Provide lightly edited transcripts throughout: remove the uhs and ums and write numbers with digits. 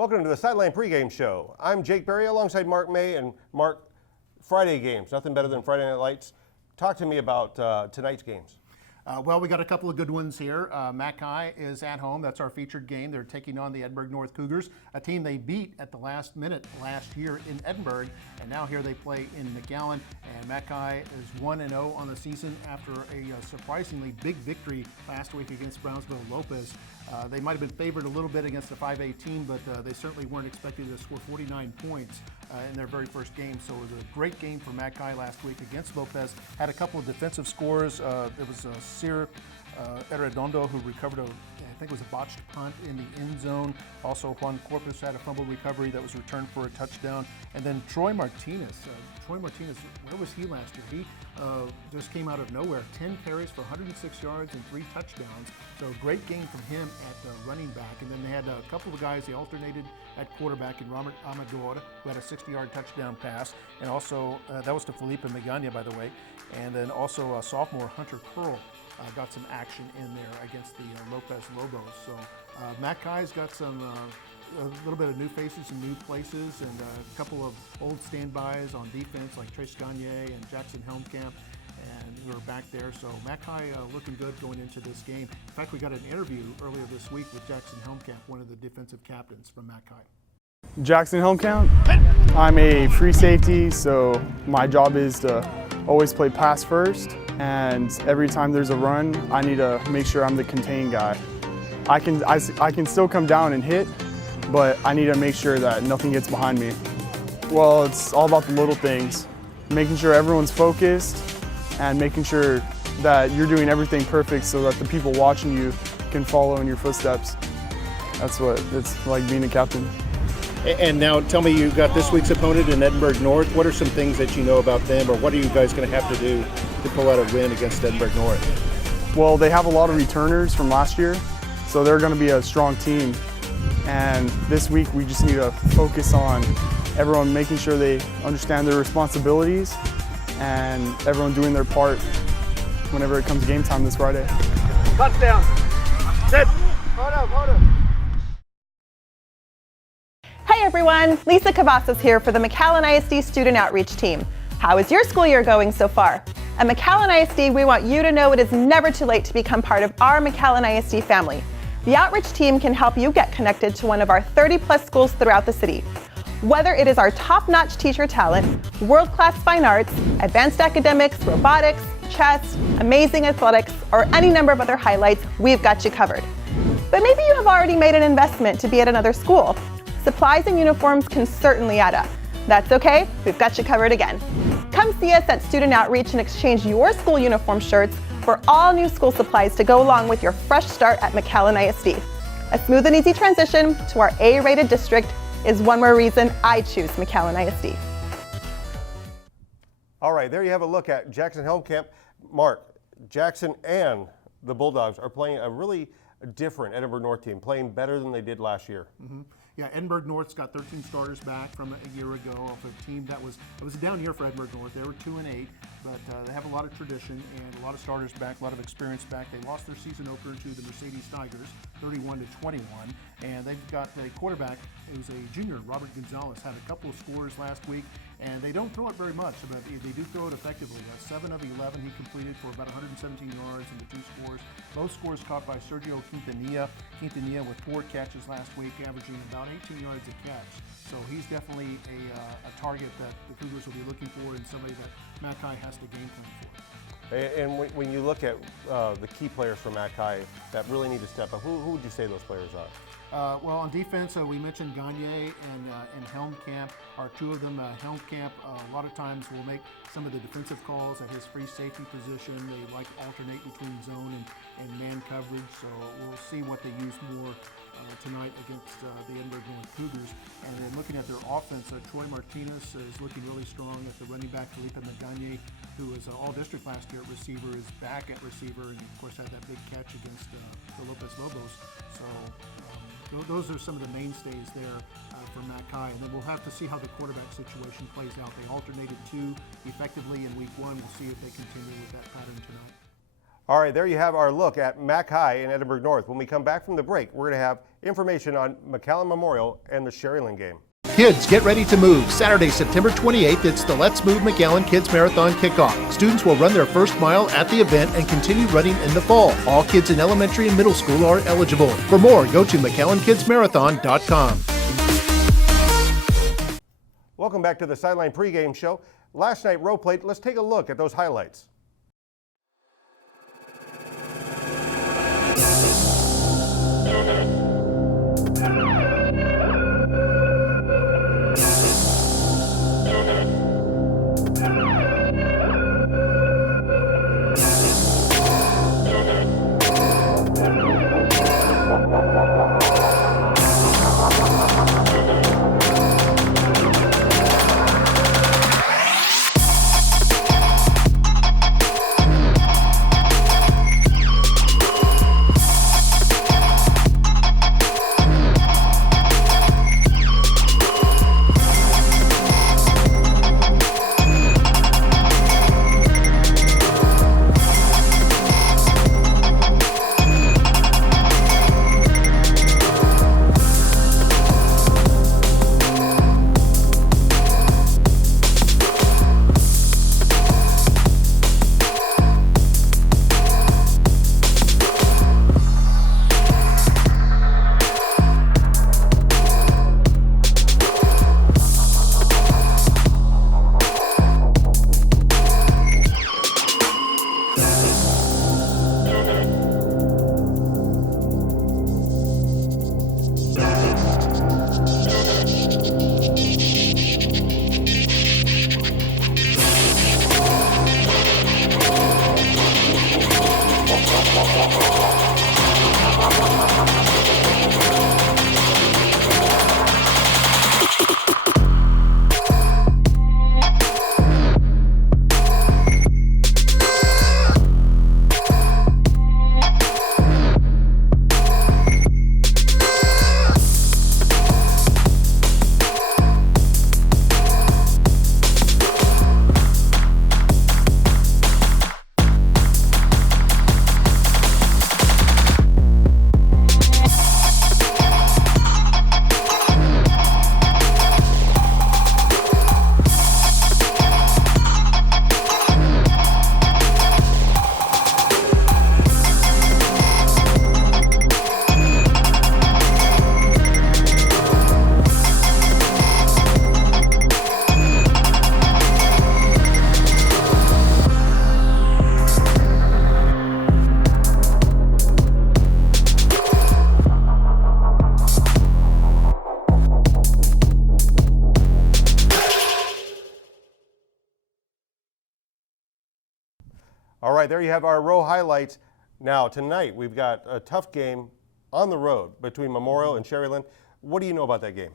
Welcome to the Sideline pregame show. I'm Jake Berry alongside Mark May, and Mark, Friday games, nothing better than Friday Night Lights. Talk to me about tonight's games. Well, we got a couple of good ones here. McAllen is at home. That's our featured game. They're taking on the Edinburgh North Cougars, a team they beat at the last minute last year in Edinburgh, and now here they play in McAllen. And McAllen is 1-0 on the season after a surprisingly big victory last week against Brownsville Lopez. They might have been favored a little bit against the 5A team, but they certainly weren't expected to score 49 points in their very first game. So it was a great game for McAllen last week against Lopez. Had a couple of defensive scores. It was Sir Arredondo who recovered I think it was a botched punt in the end zone. Also, Juan Corpus had a fumble recovery that was returned for a touchdown. And then Troy Martinez. Where was he last year? He just came out of nowhere. 10 carries for 106 yards and 3 touchdowns. So great game from him at running back. And then they had a couple of guys they alternated at quarterback in Robert Amador, who had a 60-yard touchdown pass. And also, that was to Felipe Magana, by the way. And then also sophomore Hunter Pearl got some action in there against the Lopez Lobos. So McAllen's got some a little bit of new faces and new places, and a couple of old standbys on defense like Trace Gagne and Jackson Helmkamp, and who are back there. So McAllen looking good going into this game. In fact, we got an interview earlier this week with Jackson Helmkamp, one of the defensive captains from McAllen. Jackson Helmkamp. I'm a free safety, so my job is to always play pass first, and every time there's a run, I need to make sure I'm the contain guy. I can still come down and hit, but I need to make sure that nothing gets behind me. Well, it's all about the little things, making sure everyone's focused and making sure that you're doing everything perfect so that the people watching you can follow in your footsteps. That's what it's like being a captain. And now tell me, you got this week's opponent in Edinburgh North. What are some things that you know about them, or what are you guys going to have to do to pull out a win against Edinburgh North? Well, they have a lot of returners from last year, so they're going to be a strong team. And this week we just need to focus on everyone making sure they understand their responsibilities and everyone doing their part whenever it comes game time this Friday. Touchdown. Set. Hold up. Hey everyone, Lisa Cavazos here for the McAllen ISD Student Outreach Team. How is your school year going so far? At McAllen ISD, we want you to know it is never too late to become part of our McAllen ISD family. The outreach team can help you get connected to one of our 30+ schools throughout the city. Whether it is our top-notch teacher talent, world-class fine arts, advanced academics, robotics, chess, amazing athletics, or any number of other highlights, we've got you covered. But maybe you have already made an investment to be at another school. Supplies and uniforms can certainly add up. That's okay, we've got you covered again. Come see us at Student Outreach and exchange your school uniform shirts for all new school supplies to go along with your fresh start at McAllen ISD. A smooth and easy transition to our A-rated district is one more reason I choose McAllen ISD. All right, there you have a look at Jackson Helmkamp. Mark, Jackson and the Bulldogs are playing a really different Edinburgh North team, playing better than they did last year. Mm-hmm. Yeah, Edinburgh North's got 13 starters back from a year ago off a team it was a down year for Edinburgh North. They were 2-8, but they have a lot of tradition and a lot of starters back, a lot of experience back. They lost their season opener to the Mercedes Tigers, 31-21, and they've got a quarterback who's a junior, Robert Gonzalez, had a couple of scores last week, and they don't throw it very much, but they do throw it effectively. 7 of 11 he completed for about 117 yards and the 2 scores. Both scores caught by Sergio Quintanilla. Quintanilla with 4 catches last week, averaging about 18 yards a catch. So he's definitely a target that the Cougars will be looking for and somebody that McAllen has to game plan for. And when you look at the key players for McAllen that really need to step up, who would you say those players are? Well, on defense, we mentioned Gagne and Helmkamp are 2 of them. Helmkamp, a lot of times, will make some of the defensive calls at his free safety position. They like to alternate between zone and man coverage, so we'll see what they use more tonight against the Edinburgh North Cougars. And then looking at their offense, Troy Martinez is looking really strong at the running back. Felipe Magana, who was all-district last year at receiver, is back at receiver, and of course had that big catch against the Lopez Lobos. So those are some of the mainstays there for McAllen. And then we'll have to see how the quarterback situation plays out. They alternated 2 effectively in week 1. We'll see if they continue with that pattern tonight. All right, there you have our look at Mac High in Edinburgh North. When we come back from the break, we're going to have information on McAllen Memorial and the Sherryland game. Kids, get ready to move. Saturday, September 28th, it's the Let's Move McAllen Kids Marathon kickoff. Students will run their first mile at the event and continue running in the fall. All kids in elementary and middle school are eligible. For more, go to McAllenKidsMarathon.com. Welcome back to the Sideline pregame show. Last night, Rowe played. Let's take a look at those highlights. All right, there you have our Rowe highlights. Now, tonight, we've got a tough game on the road between Memorial and Sherryland. What do you know about that game?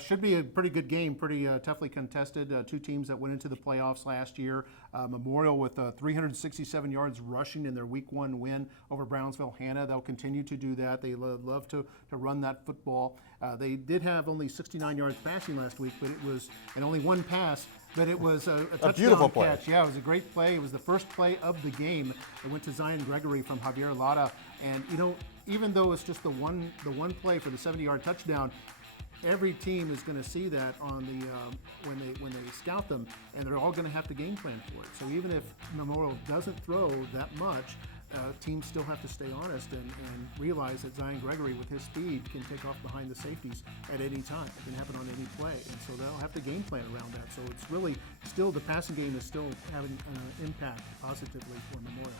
Should be a pretty good game, pretty toughly contested. Two teams that went into the playoffs last year. Memorial with 367 yards rushing in their Week 1 win over Brownsville-Hanna. They'll continue to do that. They love to run that football. They did have only 69 yards passing last week, but it was, and only one pass, but it was a touchdown beautiful play. catch. Yeah, it was a great play. It was the first play of the game. It went to Zion Gregory from Javier Lara. And, you know, even though it's just the one play for the 70-yard touchdown, every team is going to see that on the when they scout them, and they're all going to have to game plan for it. So even if Memorial doesn't throw that much, teams still have to stay honest and realize that Zion Gregory, with his speed, can take off behind the safeties at any time. It can happen on any play, and so they'll have to game plan around that. So it's really still, the passing game is still having an impact positively for Memorial.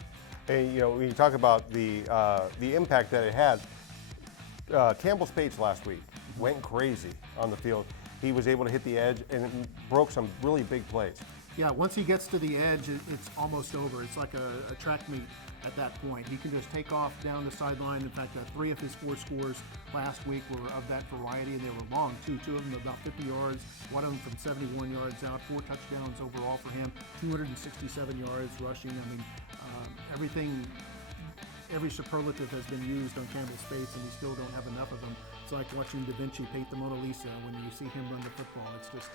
And, you know, when you talk about the impact that it had, Campbell Spates last week went crazy on the field. He was able to hit the edge and broke some really big plays. Yeah, once he gets to the edge, it's almost over. It's like a track meet at that point. He can just take off down the sideline. In fact, 3 of his 4 scores last week were of that variety, and they were long too. 2 of them about 50 yards, one of them from 71 yards out, 4 touchdowns overall for him, 267 yards rushing. I mean, every superlative has been used on Campbell Spates, and we still don't have enough of them. It's like watching Da Vinci paint the Mona Lisa when you see him run the football. It's just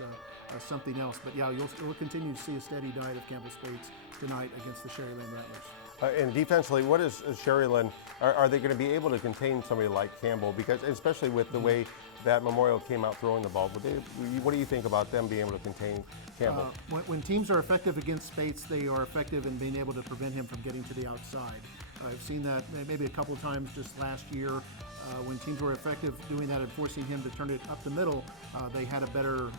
something else. But yeah, you'll continue to see a steady diet of Campbell Spates tonight against the Sherryland Rattlers. And defensively, what is Sherry-Lynn? Are they going to be able to contain somebody like Campbell? Because especially with the way that Memorial came out throwing the ball, what do you think about them being able to contain Campbell? When teams are effective against Spates, they are effective in being able to prevent him from getting to the outside. I've seen that maybe a couple of times just last year. When teams were effective doing that and forcing him to turn it up the middle, they had a better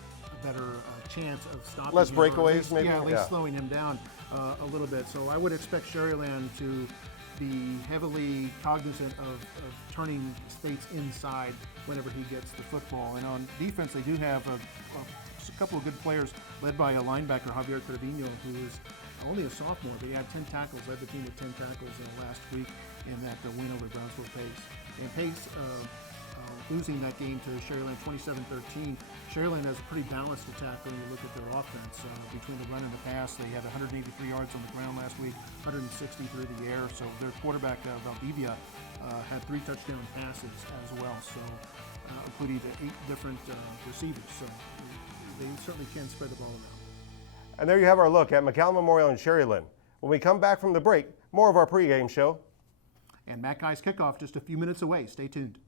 chance of stopping Less him, breakaways, maybe? Yeah, at least slowing him down a little bit. So I would expect Sherry-Lynn to be heavily cognizant of turning Spates inside whenever he gets the football. And on defense, they do have a couple of good players led by a linebacker, Javier Trevino, who is only a sophomore, but he had 10 tackles, led the team with 10 tackles last week in that win over Brownsville Pace. And Pace losing that game to Sherry-Lynn 27-13. Sherry-Lynn has a pretty balanced attack when you look at their offense. Between the run and the pass, they had 183 yards on the ground last week, 160 through the air. So their quarterback, Valdivia, had 3 touchdown passes as well, so including the 8 different receivers. So they certainly can spread the ball around. And there you have our look at McAllen Memorial and Sherry-Lynn. When we come back from the break, more of our pregame show. And Mac Guy's kickoff just a few minutes away. Stay tuned.